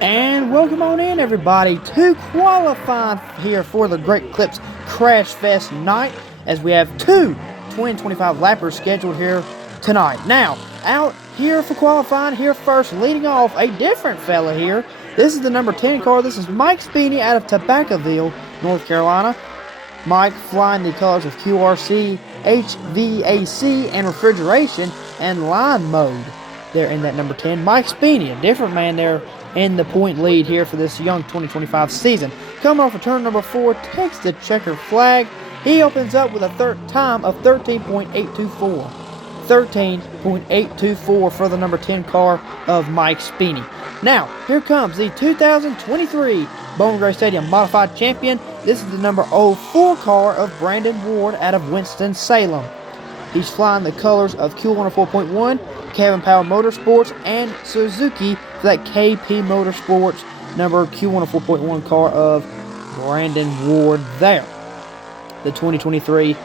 And welcome on in, everybody, to qualifying here for the Great Clips Crash Fest night, as we have two 2025 lappers scheduled here tonight. Now, out here for qualifying, here first, leading off, a different fella here. This is the number 10 car. This is Mike Speeney out of Tobaccoville, North Carolina. Mike flying the colors of QRC, HVAC, and refrigeration, and line mode there in that number 10. Mike Speeney, a different man there in the point lead here for this young 2025 season. Coming off of turn number 4, takes the checker flag. He opens up with a third time of 13.824. 13.824 for the number 10 car of Mike Speeney. Now, here comes the 2023 Bowman Gray Stadium Modified Champion. This is the number 04 car of Brandon Ward out of Winston-Salem. He's flying the colors of Q104.1, Kevin Powell Motorsports, and Suzuki for that KP Motorsports number Q104.1 car of Brandon Ward there. The 2023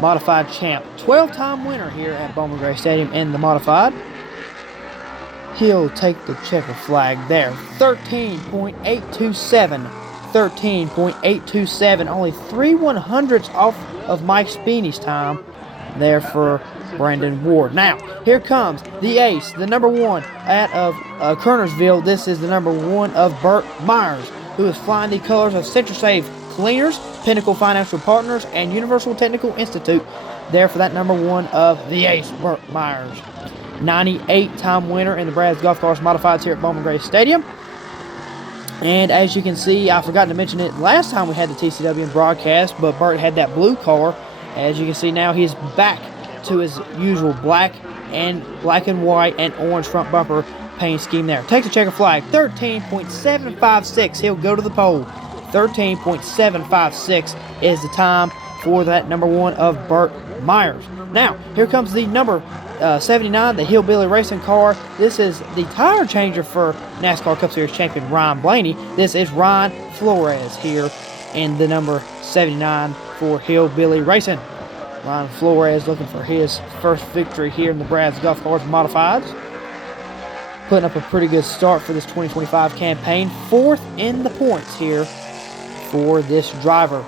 Modified Champ. 12-time winner here at Bowman Gray Stadium in the Modified. He'll take the checker flag there. 13.827. 13.827. Only 3/100ths off of Mike Speeney's time there for Brandon Ward. Now, here comes the ace, the number 1 out of Kernersville. This is the number 1 of Burt Myers, who is flying the colors of CentraSave Cleaners, Pinnacle Financial Partners, and Universal Technical Institute there for that number 1 of the ace, Burt Myers. 98-time winner in the Brad's Golf Cars Modifieds here at Bowman Gray Stadium. And as you can see, I forgot to mention it last time we had the TCW broadcast, but Burt had that blue car. As you can see now, he's back to his usual black and white and orange front bumper paint scheme there. Takes the checker flag. 13.756. He'll go to the pole. 13.756 is the time for that number 1 of Burt Myers. Now, here comes the number 79, the Hillbilly Racing car. This is the tire changer for NASCAR Cup Series champion Ryan Blaney. This is Ryan Flores here in the number 79 for Hillbilly Racing. Ryan Flores looking for his first victory here in the Brad's Golf Cars Modifieds. Putting up a pretty good start for this 2025 campaign. 4th in the points here for this driver.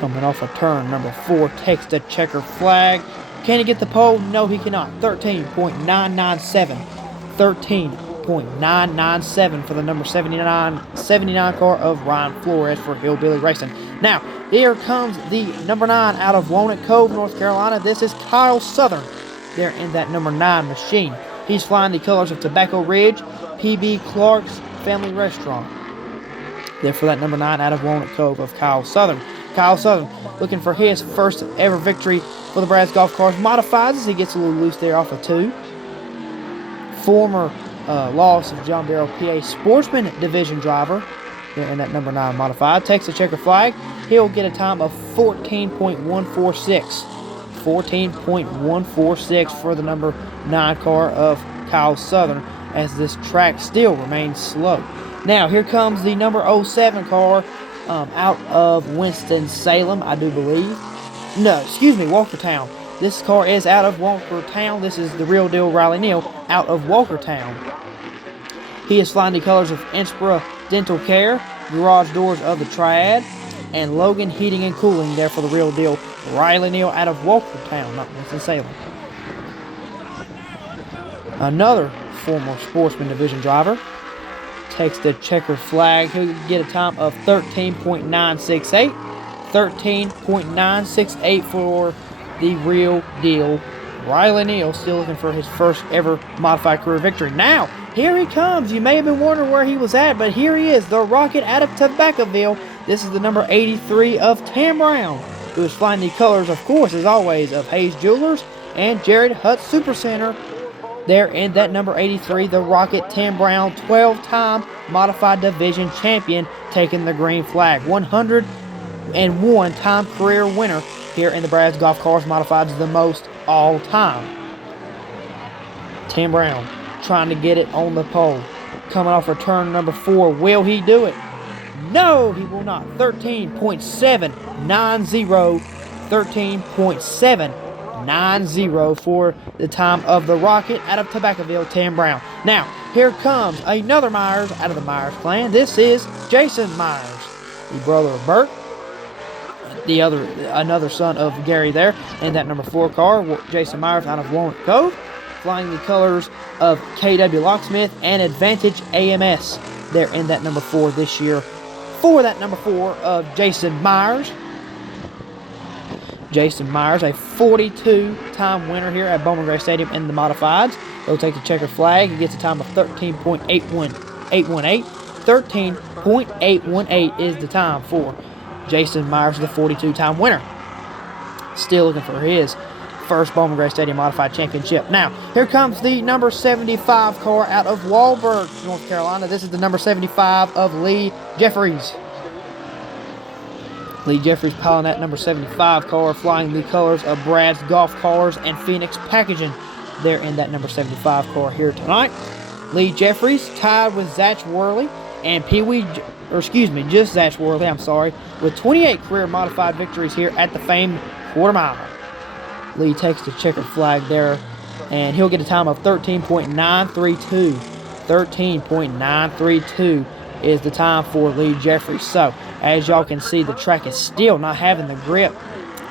Coming off a turn, number 4 takes the checker flag. Can he get the pole? No, he cannot. 13.997. 13.997 for the number 79 car of Ryan Flores for Hillbilly Racing. Now, here comes the number 9 out of Walnut Cove, North Carolina. This is Kyle Southern there in that number 9 machine. He's flying the colors of Tobacco Ridge, PB Clark's Family Restaurant. There for that number 9 out of Walnut Cove of Kyle Southern. Kyle Southern looking for his first ever victory for the Brad's Golf Cars Modifieds as he gets a little loose there off of 2. Former loss of John Darrell PA Sportsman Division driver there in that number 9 Modified. Takes the checker flag. He'll get a time of 14.146. 14.146 for the number 9 car of Kyle Southern as this track still remains slow. Now, here comes the number 07 car out of Winston-Salem, I do believe. No, excuse me, Walkertown. This car is out of Walkertown. This is the real deal Riley Neal out of Walkertown. He is flying the colors of Inspira Dental Care, Garage Doors of the Triad, and Logan Heating and Cooling there for the real deal Riley Neal out of Walkertown, not Winston-Salem. Another former Sportsman Division driver takes the checker flag. He'll get a time of 13.968. 13.968 for the real deal Riley Neal, still looking for his first ever modified career victory. Now, here he comes. You may have been wondering where he was at, but here he is, the Rocket out of Tobaccoville. This is the number 83 of Tam Brown, who is flying the colors, of course, as always, of Hayes Jewelers and Jared Hutt Supercenter. There in that number 83, the Rocket Tam Brown, 12-time modified division champion, taking the green flag. 101-time career winner here in the Brad's Golf Cars Modifieds, the most all time. Tam Brown trying to get it on the pole. Coming off of turn number 4. Will he do it? No, he will not. 13.790. 13.790. 13.90 for the time of the Rocket out of Tobaccoville, Tim Brown. Now, here comes another Myers out of the Myers clan. This is Jason Myers, the brother of Bert, another son of Gary there, in that number 4 car. Jason Myers out of Walnut Cove, flying the colors of KW Locksmith and Advantage AMS there in that number 4 this year. For that number 4 of Jason Myers. Jason Myers, a 42-time winner here at Bowman Gray Stadium in the Modifieds. He'll take the checker flag. He gets a time of 13.818. 13.818 is the time for Jason Myers, the 42-time winner. Still looking for his first Bowman Gray Stadium Modified Championship. Now, here comes the number 75 car out of Walburg, North Carolina. This is the number 75 of Lee Jeffries. Lee Jeffries piling that number 75 car, flying the colors of Brad's Golf Cars and Phoenix Packaging there in that number 75 car here tonight. Lee Jeffries tied with Zach Worley and just Zach Worley, with 28 career modified victories here at the famed quarter mile. Lee takes the checkered flag there, and he'll get a time of 13.932. 13.932 is the time for Lee Jeffries. So, as y'all can see, the track is still not having the grip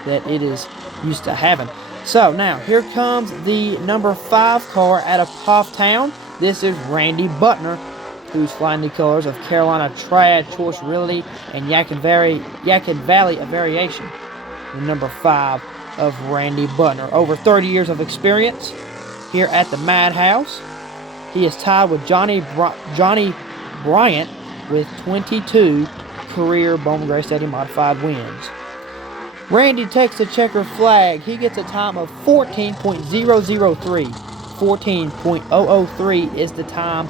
that it is used to having. So, now, here comes the number 5 car out of Pofftown. This is Randy Butner, who's flying the colors of Carolina Trad, Choice Realty, and Yakin Valley of Variation. The number 5 of Randy Butner. Over 30 years of experience here at the Madhouse. He is tied with Johnny Bryant with 22 career Bowman Gray Stadium Modified wins. Randy takes the checker flag. He gets a time of 14.003. 14.003 is the time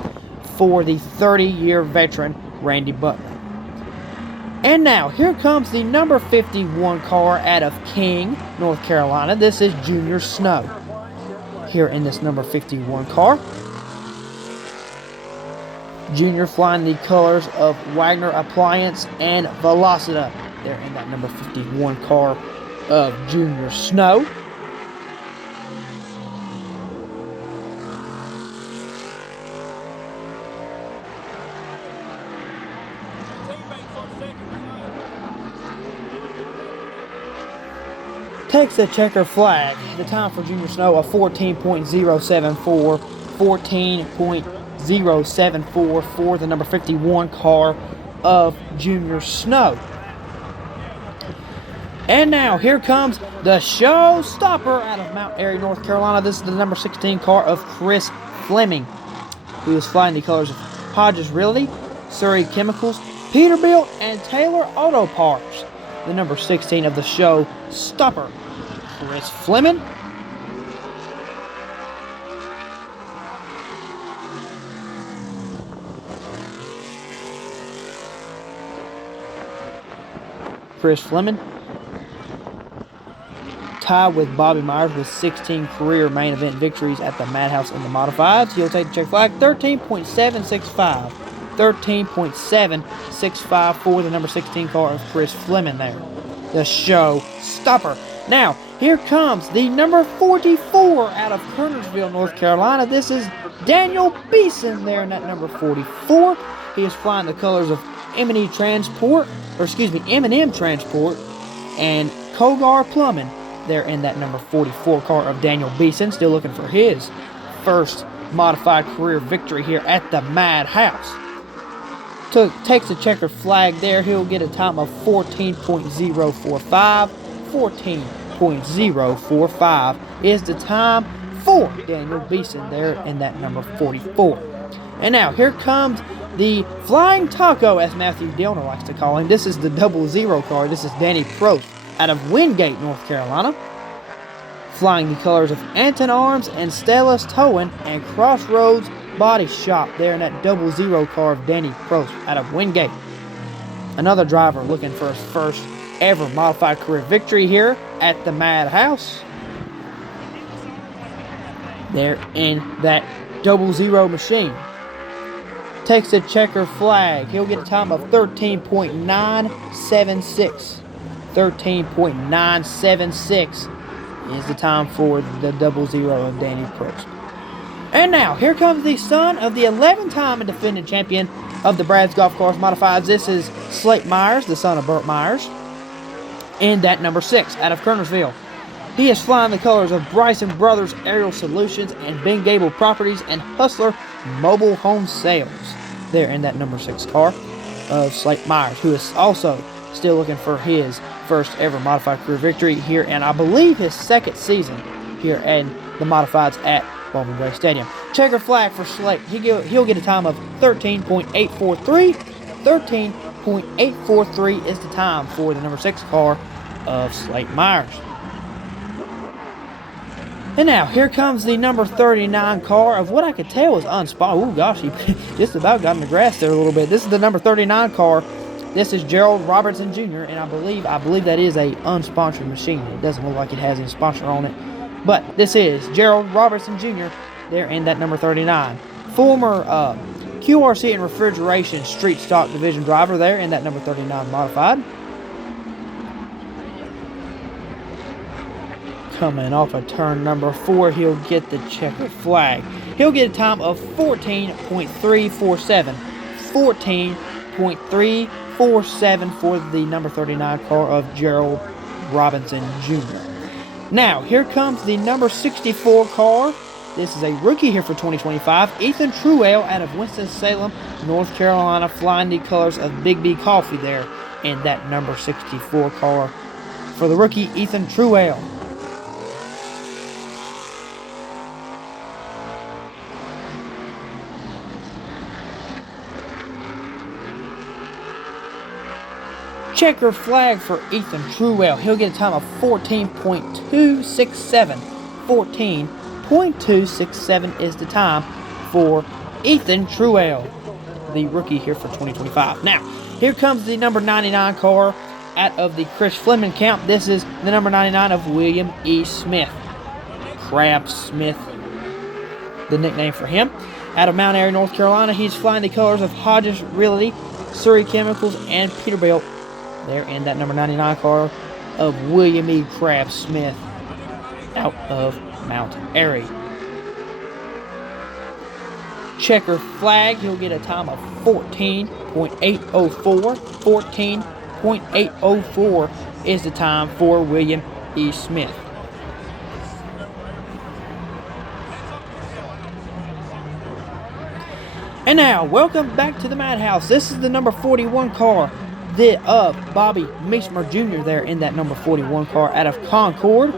for the 30-year veteran Randy Butler. And now, here comes the number 51 car out of King, North Carolina. This is Junior Snow here in this number 51 car. Junior flying the colors of Wagner Appliance and Velocita there in that number 51 car of Junior Snow. Takes the checker flag. The time for Junior Snow of 14.074. 14.074 for the number 51 car of Junior Snow. And now, here comes the showstopper out of Mount Airy, North Carolina. This is the number 16 car of Chris Fleming, who is flying the colors of Hodges Realty, Surrey Chemicals, Peterbilt, and Taylor Auto Parts. The number 16 of the showstopper, Chris Fleming. Chris Fleming, tied with Bobby Myers with 16 career main event victories at the Madhouse in the Modifieds. He'll take the check flag. 13.765. 13.765 for the number 16 car of Chris Fleming there. The showstopper. Now, here comes the number 44 out of Kernersville, North Carolina. This is Daniel Beeson there in that number 44. He is flying the colors of M&M Transport and Kogar Plumbing there in that number 44 car of Daniel Beeson. Still looking for his first modified career victory here at the Madhouse. Takes the checkered flag there. He'll get a time of 14.045. 14.045 is the time for Daniel Beeson there in that number 44. And now, here comes the Flying Taco, as Matthew Dillner likes to call him. This is the 00 car. This is Danny Prost out of Wingate, North Carolina. Flying the colors of Anton Arms and Stellas Towing and Crossroads Body Shop there in that 00 car of Danny Prost out of Wingate. Another driver looking for his first ever modified career victory here at the Madhouse. There in that 00 machine. Takes the checker flag. He'll get a time of 13.976. 13.976 is the time for the 00 of Danny Prost. And now, here comes the son of the 11-time and defending champion of the Brad's Golf Cars Modifieds. This is Slate Myers, the son of Burt Myers, in that number 6 out of Kernersville. He is flying the colors of Bryson Brothers Aerial Solutions and Ben Gable Properties and Hustler Mobile Home Sales. There in that number 6 car of Slate Myers, who is also still looking for his first ever modified career victory here, and I believe his second season here in the modifieds at Bowman Gray Stadium. Checker flag for Slate. He'll get a time of 13.843. 13.843 is the time for the number 6 car of Slate Myers. And now, here comes the number 39 car of what I could tell was unspotted. Oh gosh, he just about got in the grass there a little bit. This is the number 39 car. This is Gerald Robertson Jr., and I believe that is a unsponsored machine. It doesn't look like it has any sponsor on it. But this is Gerald Robertson Jr. there in that number 39. Former QRC and Refrigeration Street Stock Division driver there in that number 39 modified. Coming off of turn number 4, he'll get the checker flag. He'll get a time of 14.347. 14.347 for the number 39 car of Gerald Robinson Jr. Now, here comes the number 64 car. This is a rookie here for 2025. Ethan Truell out of Winston-Salem, North Carolina, flying the colors of Big B Coffee there in that number 64 car for the rookie Ethan Truell. Checker flag for Ethan Truell. He'll get a time of 14.267. 14.267 is the time for Ethan Truell, the rookie here for 2025. Now, here comes the number 99 car out of the Chris Fleming camp. This is the number 99 of William E. Smith. Crab Smith, the nickname for him. Out of Mount Airy, North Carolina, he's flying the colors of Hodges Realty, Surrey Chemicals, and Peterbilt. There in that number 99 car of William E. Crab Smith out of Mount Airy. Checker flag, he'll get a time of 14.804. 14.804 is the time for William E. Smith. And now, welcome back to the Madhouse. This is the number 41 car of Bobby Meesmer Jr. there in that number 41 car out of Concord.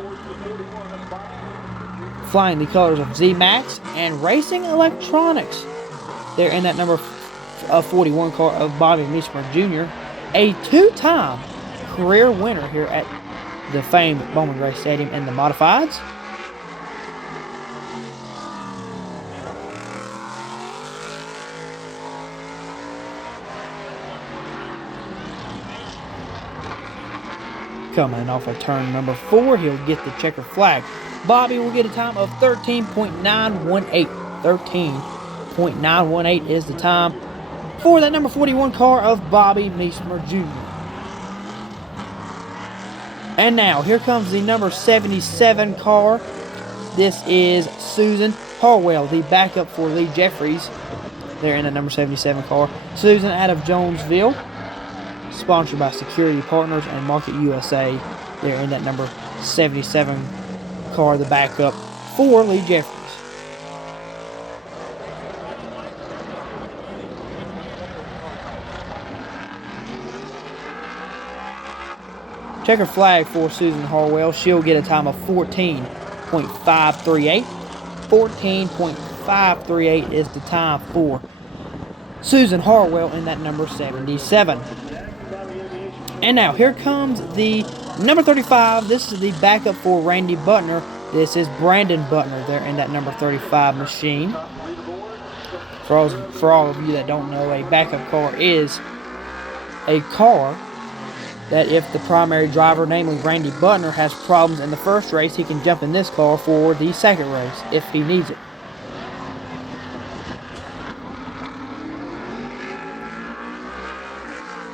Flying the colors of Z-Max and Racing Electronics there in that number 41 car of Bobby Meesmer Jr. A two-time career winner here at the famed Bowman Gray Stadium in the Modifieds. Coming off of turn number 4, he'll get the checker flag. Bobby will get a time of 13.918. 13.918 is the time for that number 41 car of Bobby Meesmer Jr. And now, here comes the number 77 car. This is Susan Harwell, the backup for Lee Jeffries. There in the number 77 car. Susan out of Jonesville. Sponsored by Security Partners and Market USA. There in that number 77 car, the backup for Lee Jeffries. Checker flag for Susan Harwell. She'll get a time of 14.538. 14.538 is the time for Susan Harwell in that number 77. And now, here comes the number 35. This is the backup for Randy Butner. This is Brandon Butner there in that number 35 machine. For all of you that don't know, a backup car is a car that if the primary driver, namely Randy Butner, has problems in the first race, he can jump in this car for the second race if he needs it.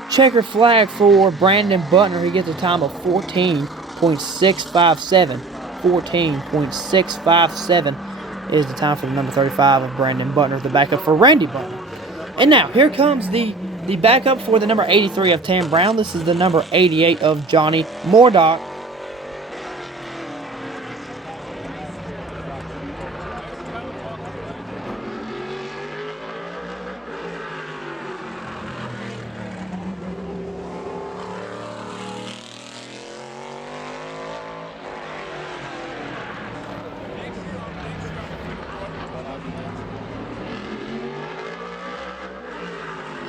Checker flag for Brandon Butner. He gets a time of 14.657. 14.657 is the time for the number 35 of Brandon Butner, the backup for Randy Butner. And now, here comes the backup for the number 83 of Tam Brown. This is the number 88 of Johnny Mordock.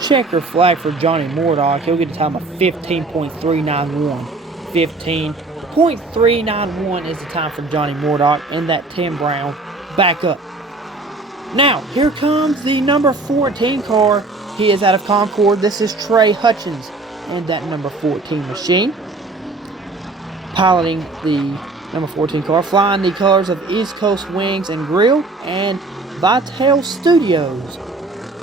Checker flag for Johnny Mordock. He'll get a time of 15.391. 15.391 is the time for Johnny Mordock and that Tim Brown backup. Now, here comes the number 14 car. He is out of Concord. This is Trey Hutchins and that number 14 machine. Piloting the number 14 car, flying the colors of East Coast Wings and Grill and Vital Studios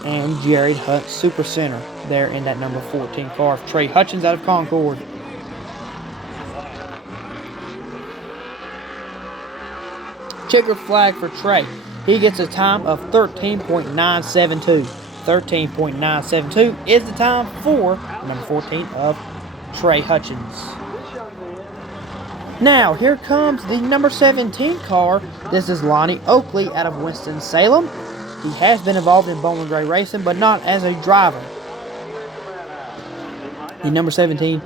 and Jared Hunt Super Center there in that number 14 car of Trey Hutchins out of Concord. Checker flag for Trey. He gets a time of 13.972. 13.972 is the time for number 14 of Trey Hutchins. Now, here comes the number 17 car. This is Lonnie Oakley out of Winston-Salem. He has been involved in Bowman Gray Racing, but not as a driver. The number 17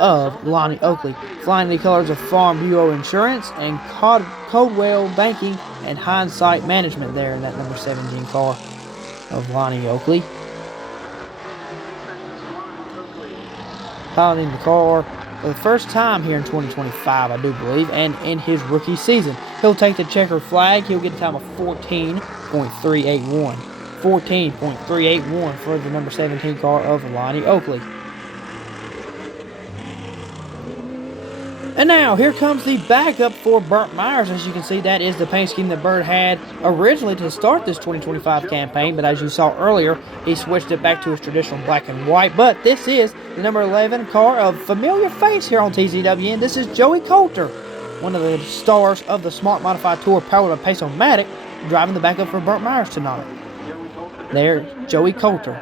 of Lonnie Oakley, flying the colors of Farm Bureau Insurance and Coldwell Banking and Hindsight Management there in that number 17 car of Lonnie Oakley. Piloting the car for the first time here in 2025, I do believe, and in his rookie season. He'll take the checker flag. He'll get a time of 14.381. 14.381 for the number 17 car of Lonnie Oakley. And now, here comes the backup for Burt Myers. As you can see, that is the paint scheme that Burt had originally to start this 2025 campaign. But as you saw earlier, he switched it back to his traditional black and white. But this is the number 11 car of familiar face here on TCWN. This is Joey Coulter, one of the stars of the Smart Modified Tour powered by Pace-O-Matic, driving the backup for Burt Myers tonight. There, Joey Coulter.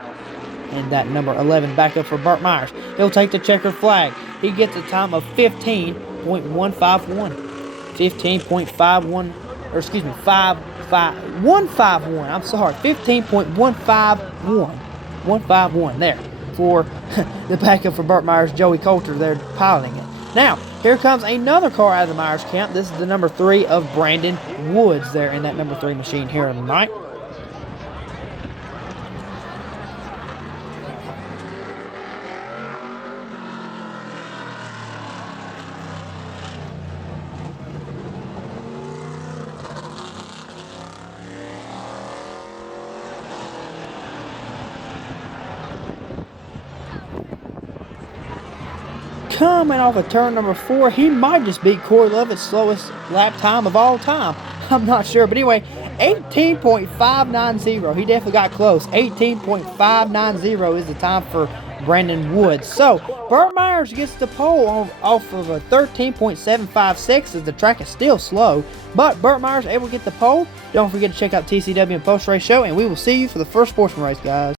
And that number 11 backup for Burt Myers. He'll take the checkered flag. He gets a time of 15.151. 15.51, or excuse me, 151. I'm sorry, 15.151. 151 there for the backup for Burt Myers, Joey Coulter there piloting it. Now, here comes another car out of the Myers camp. This is the number 3 of Brandon Woods there in that number 3 machine here tonight. Coming off of turn number 4, he might just beat Corey Lovett's slowest lap time of all time. I'm not sure, but anyway, 18.590. He definitely got close. 18.590 is the time for Brandon Woods. So, Burt Myers gets the pole off of a 13.756 as the track is still slow. But Burt Myers able to get the pole. Don't forget to check out TCW and Post Race Show, and we will see you for the first sportsman race, guys.